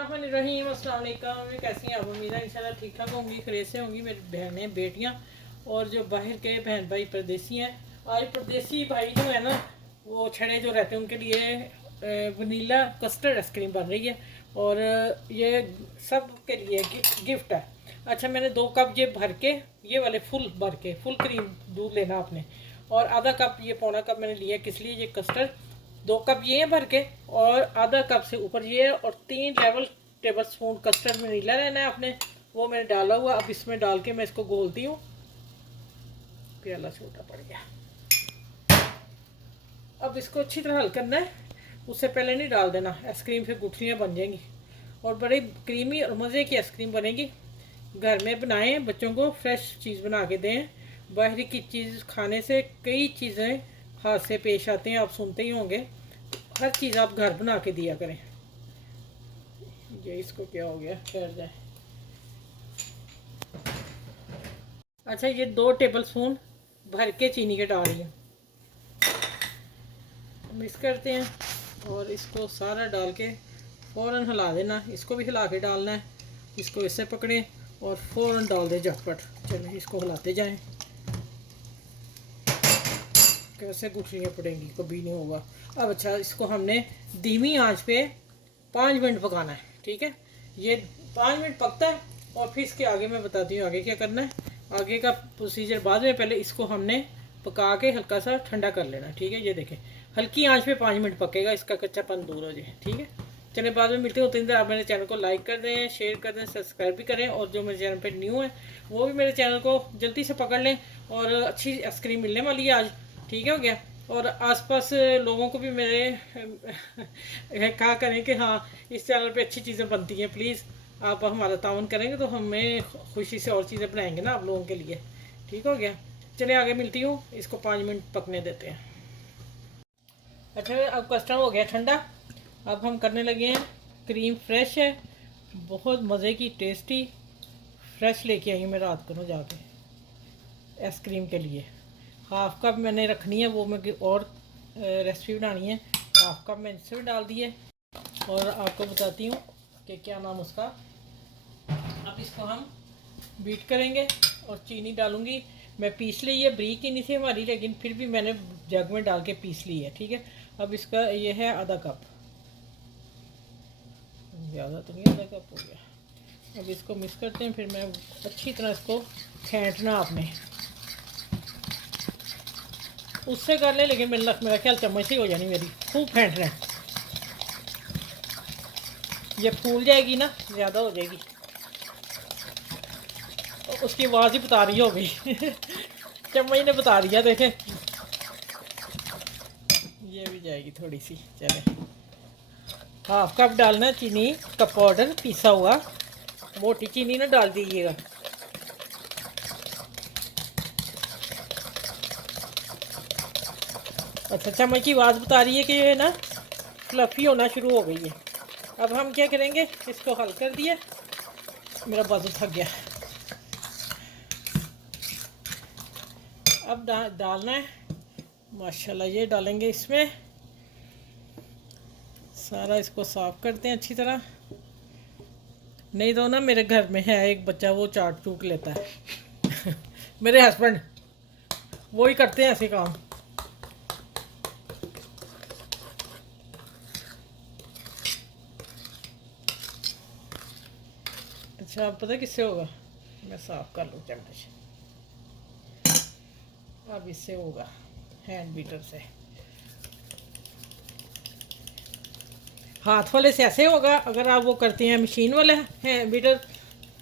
रहीम अस्सलाम वालेकुम। कैसी हैं आप? उम्मीद है इंशाल्लाह ठीक ठाक होंगी, खैरियत से होंगी मेरी बहनें बेटियां और जो बाहर के बहन भाई परदेसी हैं। आज परदेसी भाई जो है ना, वो छड़े जो रहते हैं उनके लिए वनीला कस्टर्ड आइसक्रीम बन रही है और ये सब के लिए गिफ्ट है। अच्छा, मैंने 2 कप ये भर के, ये वाले फुल भर के फुल क्रीम दूध लेना आपने, और आधा कप ये पौना कप मैंने लिया। किस लिए? ये कस्टर्ड 2 कप ये है भर के, और आधा कप से ऊपर ये है, और 3 टेबल स्पून कस्टर्ड वनीला लेना है आपने। वो मैंने डाला हुआ। अब इसमें डाल के मैं इसको घोलती हूँ। प्याला छोटा पड़ गया। अब इसको अच्छी तरह हल करना है, उससे पहले नहीं डाल देना। आइसक्रीम फिर गुठलियाँ बन जाएंगी और बड़ी क्रीमी और मज़े की आइसक्रीम बनेगी। घर में बनाएं, बच्चों को फ्रेश चीज़ बना के दें। बाहरी की चीज़ खाने से कई चीज़ें हादसे पेश आते हैं, आप सुनते ही होंगे। हर चीज़ आप घर बना के दिया करें। ये इसको क्या हो गया, ठहर जाए। अच्छा, ये 2 टेबल स्पून भर के चीनी के डाल रही हूँ। मिक्स करते हैं और इसको सारा डाल के फ़ौरन हिला देना। इसको भी हिला के डालना है। इसको इससे पकड़ें और फ़ौरन डाल दें झटपट। चलिए इसको हिलाते जाएं। कैसे गुठलियाँ पड़ेंगी, कभी नहीं होगा। अब अच्छा, इसको हमने धीमी आंच पे 5 मिनट पकाना है। ठीक है, ये 5 मिनट पकता है और फिर इसके आगे मैं बताती हूँ आगे क्या करना है। आगे का प्रोसीजर बाद में, पहले इसको हमने पका के हल्का सा ठंडा कर लेना। ठीक है, ये देखें, हल्की आंच पे 5 मिनट पकेगा, इसका कच्चापन दूर हो जाए। ठीक है, चलिए बाद में मिलते होते हैं। आप मेरे चैनल को लाइक कर दें, शेयर कर दें, सब्सक्राइब भी करें, और जो मेरे चैनल पे न्यू है वो भी मेरे चैनल को जल्दी से पकड़ लें। और अच्छी आइसक्रीम मिलने वाली है आज। ठीक है, हो गया। और आसपास लोगों को भी मेरे कहा करें कि हाँ, इस चैनल पे अच्छी चीज़ें बनती हैं। प्लीज़ आप हमारा ताउन करेंगे तो हमें खुशी से और चीज़ें बनाएंगे ना आप लोगों के लिए। ठीक हो गया, चलिए आगे मिलती हूँ। इसको 5 मिनट पकने देते हैं। अच्छा, अब कस्टर्ड हो गया ठंडा। अब हम करने लगे हैं। क्रीम फ्रेश है, बहुत मज़े की, टेस्टी फ्रेश लेके आई हूँ मैं रात को ना जाके आइसक्रीम के लिए। हाफ कप मैंने रखनी है, वो मैं और रेसिपी बनानी है। हाफ कप मैंने इससे भी डाल दी है और आपको बताती हूँ कि क्या नाम उसका। अब इसको हम बीट करेंगे और चीनी डालूँगी। मैं पीस ली है, बरीक ही नहीं थी हमारी, लेकिन फिर भी मैंने जग में डाल के पीस ली है। ठीक है, अब इसका ये है आधा कप, ज़्यादा तो नहीं, आधा कप हो गया। अब इसको मिक्स करते हैं। फिर मैं अच्छी तरह इसको फेंटना आपने, उससे कर ले, लेकिन मेरा ख्याल चम्मच से ही हो जानी मेरी। खूब फेंटना है, ये फूल जाएगी ना, ज़्यादा हो जाएगी। उसकी आवाज़ ही बता रही होगी चम्मच ने बता दिया। देखें, ये भी जाएगी थोड़ी सी। चले, हाफ कप डालना चीनी का पाउडर पीसा हुआ। मोटी चीनी ना डाल दीजिएगा। अच्छा, चम्मच की आवाज़ बता रही है कि ये ना फ्लफी होना शुरू हो गई है। अब हम क्या करेंगे, इसको हल कर दिया। मेरा बाजू थक गया। अब डालना है माशाल्लाह, ये डालेंगे इसमें सारा। इसको साफ करते हैं अच्छी तरह, नहीं तो ना मेरे घर में है एक बच्चा, वो चाट चूक लेता है मेरे हस्बैंड वो ही करते हैं ऐसे काम। अच्छा, आप पता किससे होगा? मैं साफ कर लूँ चम्मच। अब इससे होगा हैंड बीटर से। हाथ वाले से ऐसे होगा अगर आप वो करते हैं मशीन वाले हैं बीटर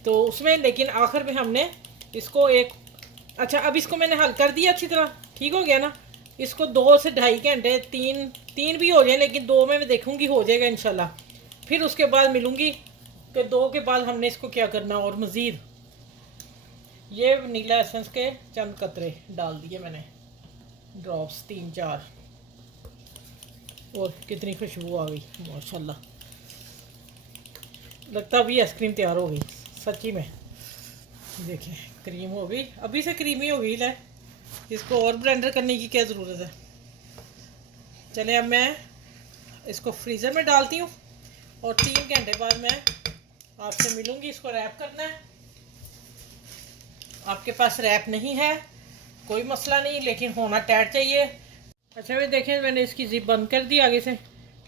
तो उसमें, लेकिन आखिर में हमने इसको एक। अच्छा, अब इसको मैंने हल कर दिया अच्छी तरह। ठीक हो गया ना। इसको 2 से ढाई घंटे, तीन भी हो जाए, लेकिन 2 में मैं देखूंगी हो जाएगा इंशाल्लाह। फिर उसके बाद मिलूंगी कि 2 के बाद हमने इसको क्या करना। और मज़ीद ये वनीला एसेंस के चंद कतरे डाल दिए मैंने, ड्रॉप्स 3-4, और कितनी खुशबू आ गई माशाल्लाह। लगता अभी आइसक्रीम तैयार हो गई सच्ची में। देखिए, क्रीम हो गई, अभी से क्रीमी हो गई है। इसको और ब्लेंडर करने की क्या ज़रूरत है। चले, अब मैं इसको फ्रीज़र में डालती हूँ और 3 घंटे बाद मैं आपसे मिलूँगी। इसको रैप करना है। आपके पास रैप नहीं है कोई मसला नहीं, लेकिन होना टाइट चाहिए। अच्छा भाई देखें, मैंने इसकी जिप बंद कर दी आगे से,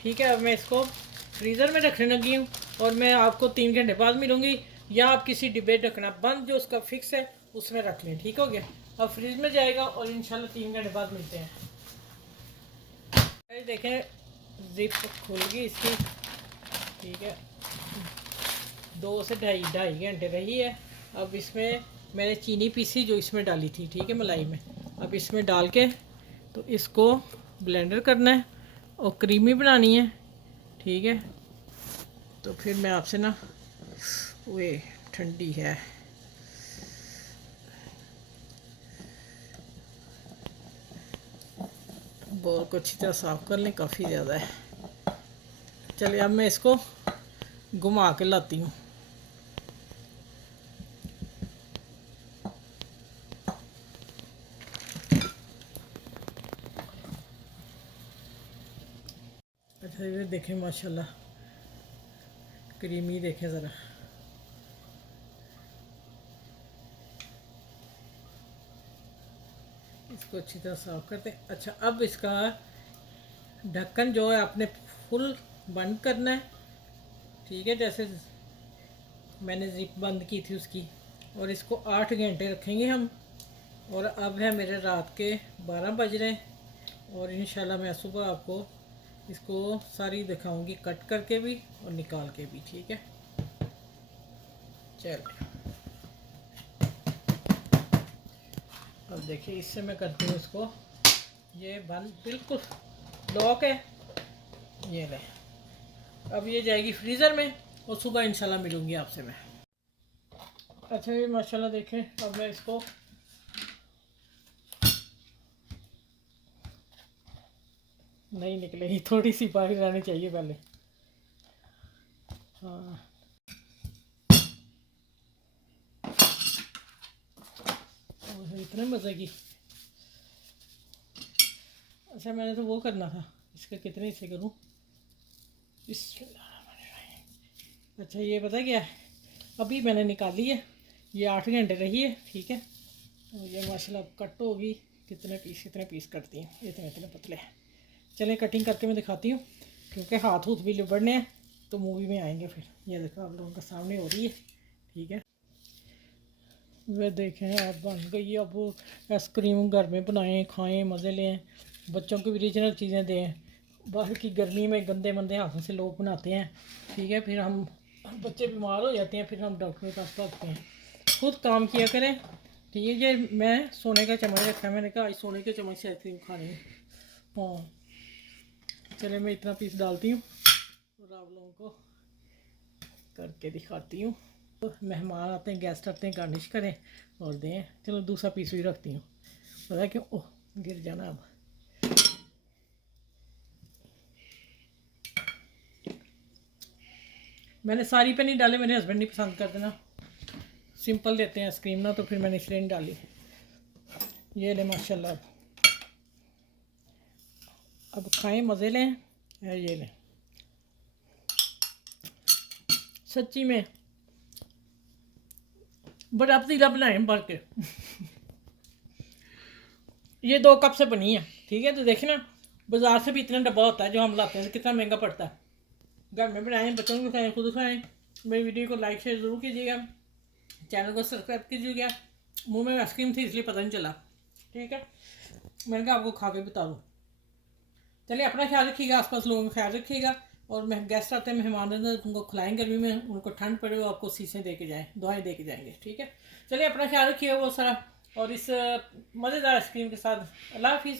ठीक है। अब मैं इसको फ्रीज़र में रखने लगी हूँ और मैं आपको 3 घंटे बाद मिलूँगी। या आप किसी डिब्बे ढकना बंद जो उसका फिक्स है उसमें रख लें, ठीक हो गया। अब फ्रीज में जाएगा और इंशाल्लाह 3 घंटे बाद मिलते हैं। देखें जिप खुल गई इसकी, ठीक है। 2 से ढाई घंटे रही है। अब इसमें मैंने चीनी पीसी जो इसमें डाली थी, ठीक है, मलाई में। अब इसमें डाल के तो इसको ब्लेंडर करना है और क्रीमी बनानी है, ठीक है। तो फिर मैं आपसे ना, वे ठंडी है, बोल को अच्छी तरह साफ़ कर लें, काफ़ी ज़्यादा है। चलिए अब मैं इसको घुमा के लाती हूँ। अच्छा ये देखें माशाल्लाह क्रीमी, देखें ज़रा। इसको अच्छी तरह साफ़ करते हैं। अच्छा अब इसका ढक्कन जो है आपने फुल बंद करना है, ठीक है, जैसे मैंने जिप बंद की थी उसकी। और इसको 8 घंटे रखेंगे हम। और अब है मेरे रात के 12 बज रहे हैं और इंशाल्लाह मैं सुबह आपको इसको सारी दिखाऊंगी, कट करके भी और निकाल के भी, ठीक है। चलिए अब देखिए इससे मैं करती हूँ इसको, ये बंद बिल्कुल लॉक है, ये ले। अब ये जाएगी फ्रीज़र में और सुबह इंशाल्लाह मिलूँगी आपसे मैं। अच्छा ये माशाल्लाह देखें, अब मैं इसको नहीं निकलेगी, थोड़ी सी बाहर रहनी चाहिए पहले। हाँ इतने मज़े की। अच्छा मैंने तो वो करना था, इसका कितने हिस्से करूँ। अच्छा ये पता क्या है, अभी मैंने निकाली है, ये 8 घंटे रही है, ठीक है। और ये माशाल्लाह कट होगी, कितने पीस करती हैं, इतने इतने पतले। चलिए कटिंग करके मैं दिखाती हूँ, क्योंकि हाथ हूथ भी लिबड़ने हैं तो मूवी में आएंगे फिर। ये देखो आप लोगों के सामने हो रही है, ठीक है। वे देखें आप बन गई। अब आइसक्रीम घर में बनाएं, खाएं, मज़े लें, बच्चों को भी रीजनल चीज़ें दें। बाहर की गर्मी में गंदे मंदे हाथों से लोग बनाते हैं, ठीक है। फिर हम बच्चे बीमार हो जाते हैं, फिर हम डॉक्टर के पास भागते हैं। खुद काम किया करें, ठीक है। ये मैं सोने का चम्मच रखा है, मैंने कहा आज सोने के चम्मच से आइसक्रीम खानी है। हाँ चले मैं इतना पीस डालती हूँ और आप लोगों को करके दिखाती हूँ। तो मेहमान आते हैं, गेस्ट आते हैं, गार्निश करें और दें। चलो दूसरा पीस भी रखती हूँ, पता है क्यों, ओह गिर जाना। अब मैंने सारी पे नहीं डाले, मेरे हस्बैंड नहीं पसंद करते ना, सिंपल देते हैं आइसक्रीम ना, तो फिर मैंने इसलिए नहीं डाली। ये ले माशाल्लाह। अब खाएं, मज़े लें। ये लें, सच्ची में बड़ा पतीला बनाए भर के। ये 2 कप से बनी है, ठीक है। तो देखिए ना, बाज़ार से भी इतना डब्बा होता है जो हम लाते हैं, कितना महंगा पड़ता है। घर में बनाएं, बच्चों को खाएं, खुद खाएं। मेरी वीडियो को लाइक शेयर ज़रूर कीजिएगा, चैनल को सब्सक्राइब कीजिएगा। मुंह में आइसक्रीम थी इसलिए पता नहीं चला, ठीक है। मैंने कहा आपको खा के बता दूँ। चलिए अपना ख्याल रखिएगा, आसपास लोगों का ख्याल रखिएगा। और गेस्ट आते हैं, मेहमान आते हैं, उनको खिलाएं गर्मी में, उनको ठंड पड़े वो आपको शीशें दे के जाएँ, दुआएं दे के जाएंगे, ठीक है। चलिए अपना ख्याल रखिएगा बहुत सारा, और इस मज़ेदार आइसक्रीम के साथ अल्लाह हाफिज़।